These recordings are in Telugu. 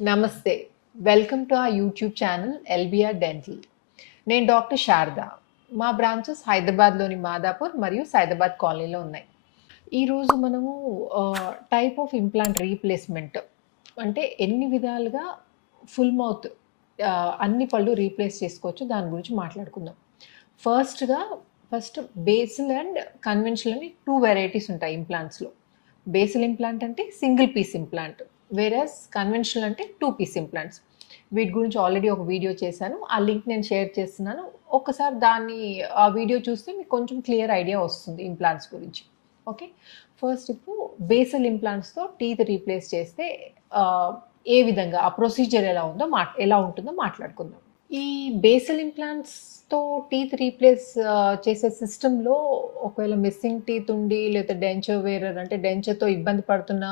నమస్తే. వెల్కమ్ టు ఆ YouTube channel L B R dental నేను డాక్టర్ శారద. మా బ్రాంచెస్ హైదరాబాద్లోని మాదాపూర్ మరియు సైదాబాద్ కాలనీలో ఉన్నాయి. ఈరోజు మనము టైప్ ఆఫ్ ఇంప్లాంట్ రీప్లేస్మెంట్ అంటే ఎన్ని విధాలుగా ఫుల్ మౌత్ అన్ని పళ్ళు రీప్లేస్ చేసుకోవచ్చు దాని గురించి మాట్లాడుకుందాం. ఫస్ట్గా ఫస్ట్ బేసిల్ అండ్ కన్వెన్షనల్ అని టూ వెరైటీస్ ఉంటాయి ఇంప్లాంట్స్లో బేసిల్ ఇంప్లాంట్ అంటే single piece implant whereas conventional అంటే టూ పీస్ ఇంప్లాంట్స్ వీటి గురించి ఆల్రెడీ ఒక వీడియో చేశాను. ఆ లింక్ నేను షేర్ చేస్తున్నాను. ఒకసారి దాన్ని ఆ వీడియో చూస్తే మీకు కొంచెం క్లియర్ ఐడియా వస్తుంది ఇంప్లాంట్స్ గురించి. ఓకే ఫస్ట్ ఇప్పుడు బేసల్ ఇంప్లాంట్స్తో టీత్ రీప్లేస్ చేస్తే ఏ విధంగా ఆ ప్రొసీజర్ ఎలా ఉందో మా ఎలా ఉంటుందో మాట్లాడుకుందాం. ఈ బేసల్ ఇంప్లాంట్స్తో టీత్ రీప్లేస్ చేసే సిస్టంలో ఒకవేళ మిస్సింగ్ టీత్ ఉండి లేదా డెంచర్ వేరర్ అంటే డెంచర్తో ఇబ్బంది పడుతున్న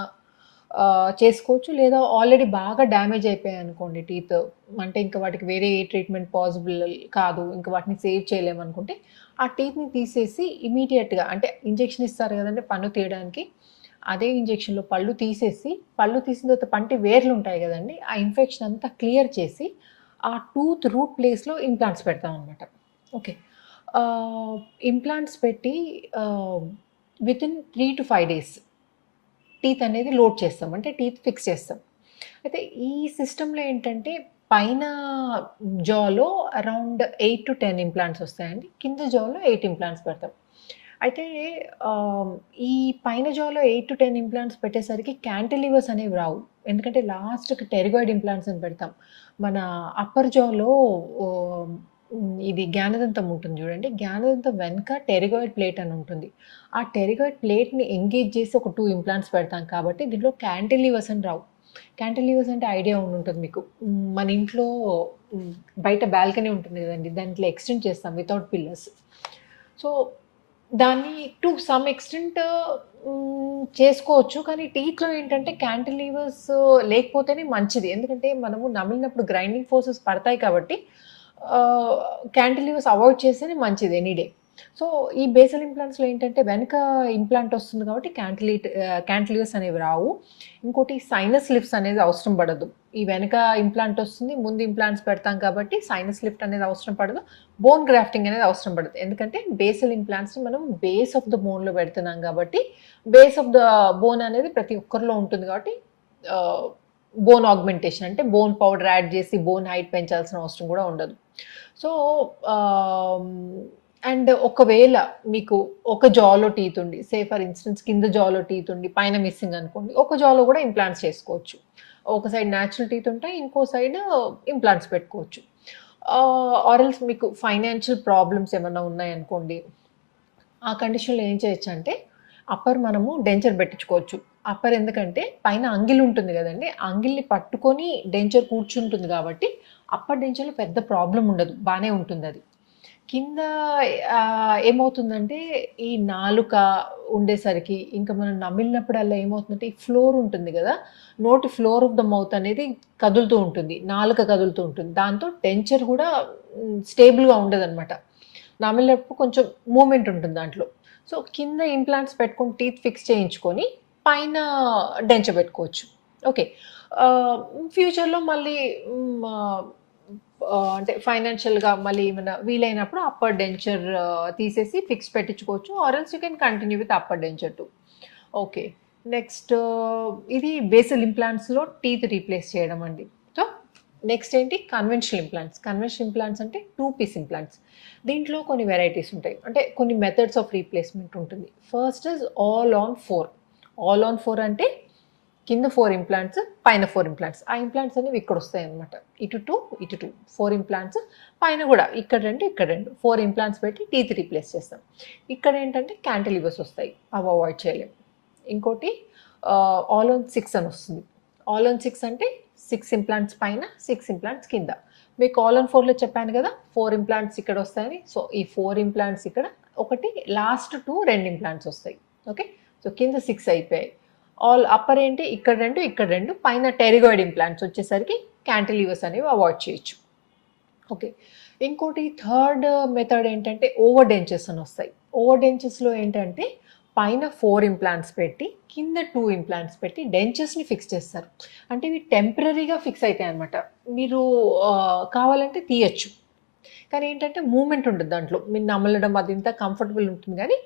చేసుకోవచ్చు లేదా ఆల్రెడీ బాగా డ్యామేజ్ అయిపోయాయి అనుకోండి టీత్ అంటే ఇంకా వాటికి వేరే ఏ ట్రీట్మెంట్ పాసిబుల్ కాదు ఇంకా వాటిని సేవ్ చేయలేమనుకుంటే ఆ టీత్ని తీసేసి ఇమీడియట్గా అంటే ఇంజెక్షన్ ఇస్తారు కదండి పన్ను తీయడానికి. అదే ఇంజెక్షన్లో పళ్ళు తీసేసి పళ్ళు తీసిన తర్వాత పంటి వేర్లు ఉంటాయి కదండి ఆ ఇన్ఫెక్షన్ అంతా క్లియర్ చేసి ఆ టూత్ రూట్ ప్లేస్లో ఇంప్లాంట్స్ పెడతాం అనమాట ఓకే ఇంప్లాంట్స్ పెట్టి within three to five days teeth అనేది లోడ్ చేస్తాం అంటే టీత్ ఫిక్స్ చేస్తాం. అయితే ఈ సిస్టంలో ఏంటంటే పైన జాలో around eight to ten implants వస్తాయండి కింద జాలో ఎయిట్ ఇంప్లాంట్స్ పెడతాం. అయితే ఈ పైన జాలో ఎయిట్ టు టెన్ ఇంప్లాంట్స్ పెట్టేసరికి క్యాంటిలివర్స్ అనేవి రావు. ఎందుకంటే లాస్ట్కి టెరిగాయిడ్ ఇంప్లాంట్స్ అని పెడతాం. మన అప్పర్ జాలో ఇది జ్ఞానదంతం ఉంటుంది చూడండి. జ్ఞానదంతం వెనుక టెరిగాయిడ్ ప్లేట్ అని ఉంటుంది. ఆ టెరిగాయిడ్ ప్లేట్ని ఎంగేజ్ చేసి ఒక టూ ఇంప్లాంట్స్ పెడతాం కాబట్టి దీంట్లో క్యాంటిలివర్స్ అని రావు. క్యాంటిలివర్స్ అంటే ఐడియా ఉండి ఉంటుంది మీకు. మన ఇంట్లో బయట బాల్కనీ ఉంటుంది కదండి. దాంట్లో ఎక్స్టెండ్ చేస్తాం వితౌట్ పిల్లర్స్. సో దాన్ని టు సమ్ ఎక్స్టెంట్ చేసుకోవచ్చు. కానీ టీత్లో ఏంటంటే క్యాంటిలీవర్స్ లేకపోతేనే మంచిది. ఎందుకంటే మనము నమిలినప్పుడు గ్రైండింగ్ ఫోర్సెస్ పడతాయి కాబట్టి క్యాంటిలీవర్స్ అవాయిడ్ చేస్తేనే మంచిది ఎనీ డే సో ఈ బేసల్ ఇంప్లాంట్స్లో ఏంటంటే వెనక ఇంప్లాంట్ వస్తుంది కాబట్టి క్యాంటిలీ క్యాంటిలివ్స్ అనేవి రావు. ఇంకోటి సైనస్ లిఫ్ట్స్ అనేది అవసరం పడదు. ఈ వెనక ఇంప్లాంట్ వస్తుంది ముందు ఇంప్లాంట్స్ పెడతాం కాబట్టి సైనస్ లిఫ్ట్ అనేది అవసరం పడదు. బోన్ గ్రాఫ్టింగ్ అనేది అవసరం పడదు. ఎందుకంటే బేసల్ ఇంప్లాంట్స్ని మనం బేస్ ఆఫ్ ద బోన్లో పెడుతున్నాం కాబట్టి బేస్ ఆఫ్ ద బోన్ అనేది ప్రతి ఒక్కరిలో ఉంటుంది కాబట్టి బోన్ ఆగ్మెంటేషన్ అంటే బోన్ పౌడర్ యాడ్ చేసి బోన్ హైట్ పెంచాల్సిన అవసరం కూడా ఉండదు. సో అండ్ um, ఒకవేళ మీకు ఒక జాలో టీత్ ఉండి సే ఫర్ ఇన్స్టెన్స్ కింద జాలో టీత్ ఉండి పైన మిస్సింగ్ అనుకోండి ఒక జాలో కూడా ఇంప్లాంట్స్ చేసుకోవచ్చు. ఒక సైడ్ న్యాచురల్ టీత్ ఉంటాయి ఇంకో సైడ్ ఇంప్లాంట్స్ పెట్టుకోవచ్చు. Uh, ఆర్ఎల్స్ మీకు ఫైనాన్షియల్ ప్రాబ్లమ్స్ ఏమైనా ఉన్నాయనుకోండి ఆ కండిషన్లో ఏం చేయొచ్చు అంటే అప్పర్ మనము డెంచర్ పెట్టించుకోవచ్చు. అప్పర్ ఎందుకంటే పైన అంగిల్ ఉంటుంది కదండి అంగిల్ని పట్టుకొని డెంచర్ కూర్చుంటుంది కాబట్టి అప్పర్ డెంచర్లో పెద్ద ప్రాబ్లం ఉండదు బాగానే ఉంటుంది అది కింద ఏమవుతుందంటే ఈ నాలుక ఉండేసరికి ఇంకా మనం నమిలినప్పుడల్లా ఏమవుతుందంటే ఈ ఫ్లోర్ ఉంటుంది కదా నోటి ఫ్లోర్ ఆఫ్ ద మౌత్ అనేది కదులుతూ ఉంటుంది నాలుక కదులుతూ ఉంటుంది. దాంతో డెంచర్ కూడా స్టేబుల్గా ఉండదు అనమాట నమిలినప్పుడు కొంచెం మూమెంట్ ఉంటుంది దాంట్లో. సో కింద ఇంప్లాంట్స్ పెట్టుకొని టీత్ ఫిక్స్ చేయించుకొని పైన డెంచర్ పెట్టుకోవచ్చు. ఓకే. ఫ్యూచర్లో మళ్ళీ అంటే ఫైనాన్షియల్గా మళ్ళీ ఏమైనా వీలైనప్పుడు అప్పర్ డెంచర్ తీసేసి fix పెట్టించుకోవచ్చు or else you can continue with upper denture too okay. Next ఇది బేసల్ ఇంప్లాంట్స్లో టీత్ రీప్లేస్ చేయడం అండి. నెక్స్ట్ ఏంటి? కన్వెన్షనల్ ఇంప్లాంట్స్ కన్వెన్షనల్ ఇంప్లాంట్స్ అంటే టూ పీస్ ఇంప్లాంట్స్ దీంట్లో కొన్ని వెరైటీస్ ఉంటాయి. అంటే కొన్ని మెథడ్స్ ఆఫ్ రీప్లేస్మెంట్ ఉంటుంది. First is all on four all on four అంటే కింద ఫోర్ ఇంప్లాంట్స్ పైన ఫోర్ ఇంప్లాంట్స్ ఆ ఇంప్లాంట్స్ అనేవి ఇక్కడ వస్తాయి అనమాట ఇటు టూ ఇటు టూ ఫోర్ ఇంప్లాంట్స్ పైన కూడా. ఇక్కడ రెండు ఇక్కడ రెండు. ఫోర్ ఇంప్లాంట్స్ పెట్టి టీత్ రీప్లేస్ చేస్తాం. ఇక్కడ ఏంటంటే క్యాంటిలివర్స్ వస్తాయి. అవి అవాయిడ్ చేయలేము ఇంకోటి ఆల్ ఆన్ సిక్స్ అని వస్తుంది. ఆల్ ఆన్ సిక్స్ అంటే సిక్స్ ఇంప్లాంట్స్ పైన సిక్స్ ఇంప్లాంట్స్ కింద. మీకు ఆల్ ఫోర్లో చెప్పాను కదా ఫోర్ ఇంప్లాంట్స్ ఇక్కడ వస్తాయని. సో ఈ ఫోర్ ఇంప్లాంట్స్ ఇక్కడ ఒకటి లాస్ట్ టూ రెండు ఇంప్లాంట్స్ వస్తాయి. ఓకే సో కింద సిక్స్ అయిపోయాయి. ఆల్ అప్పర్ ఏంటి? ఇక్కడ రెండు ఇక్కడ రెండు. పైన టెరిగాయిడ్ ఇంప్లాంట్స్ వచ్చేసరికి క్యాంటిలీవర్స్ అనేవి అవాయిడ్ చేయొచ్చు. ఓకే ఇంకోటి థర్డ్ మెథడ్ ఏంటంటే ఓవర్ డెంచెస్ అని వస్తాయి. ఓవర్ డెంచెస్లో ఏంటంటే పైన ఫోర్ ఇంప్లాంట్స్ పెట్టి కింద టూ ఇంప్లాంట్స్ పెట్టి డెంచర్స్ని ఫిక్స్ చేస్తారు. అంటే ఇవి టెంపరీగా ఫిక్స్ అవుతాయి అనమాట మీరు కావాలంటే తీయచ్చు. కానీ ఏంటంటే మూమెంట్ ఉంటుంది దాంట్లో. మీరు నమలడం అది ఇంత కంఫర్టబుల్ ఉంటుంది కానీ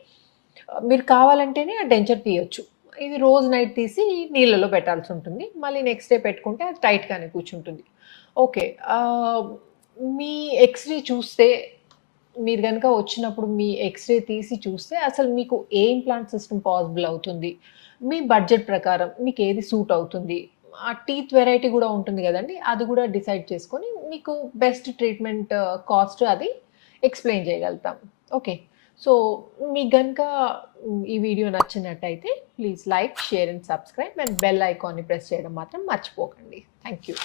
మీరు కావాలంటేనే ఆ డెంచర్ తీయచ్చు. ఇది రోజు నైట్ తీసి నీళ్ళలో పెట్టాల్సి ఉంటుంది. మళ్ళీ నెక్స్ట్ డే పెట్టుకుంటే అది టైట్గానే కూర్చుంటుంది. ఓకే మీ ఎక్స్రే చూస్తే మీరు కనుక వచ్చినప్పుడు మీ ఎక్స్రే తీసి చూస్తే అసలు మీకు ఏ ఇంప్లాంట్ సిస్టమ్ పాసిబుల్ అవుతుంది? మీ బడ్జెట్ ప్రకారం మీకు ఏది సూట్ అవుతుంది? ఆ టీత్ వెరైటీ కూడా ఉంటుంది కదండి. అది కూడా డిసైడ్ చేసుకొని మీకు బెస్ట్ ట్రీట్మెంట్ కాస్ట్ అది ఎక్స్ప్లెయిన్ చేయగలుగుతాం. ఓకే సో మీకు కనుక ఈ వీడియో నచ్చినట్టయితే please like share and subscribe and bell ఐకాన్ని ప్రెస్ చేయడం మాత్రం మర్చిపోకండి. Thank you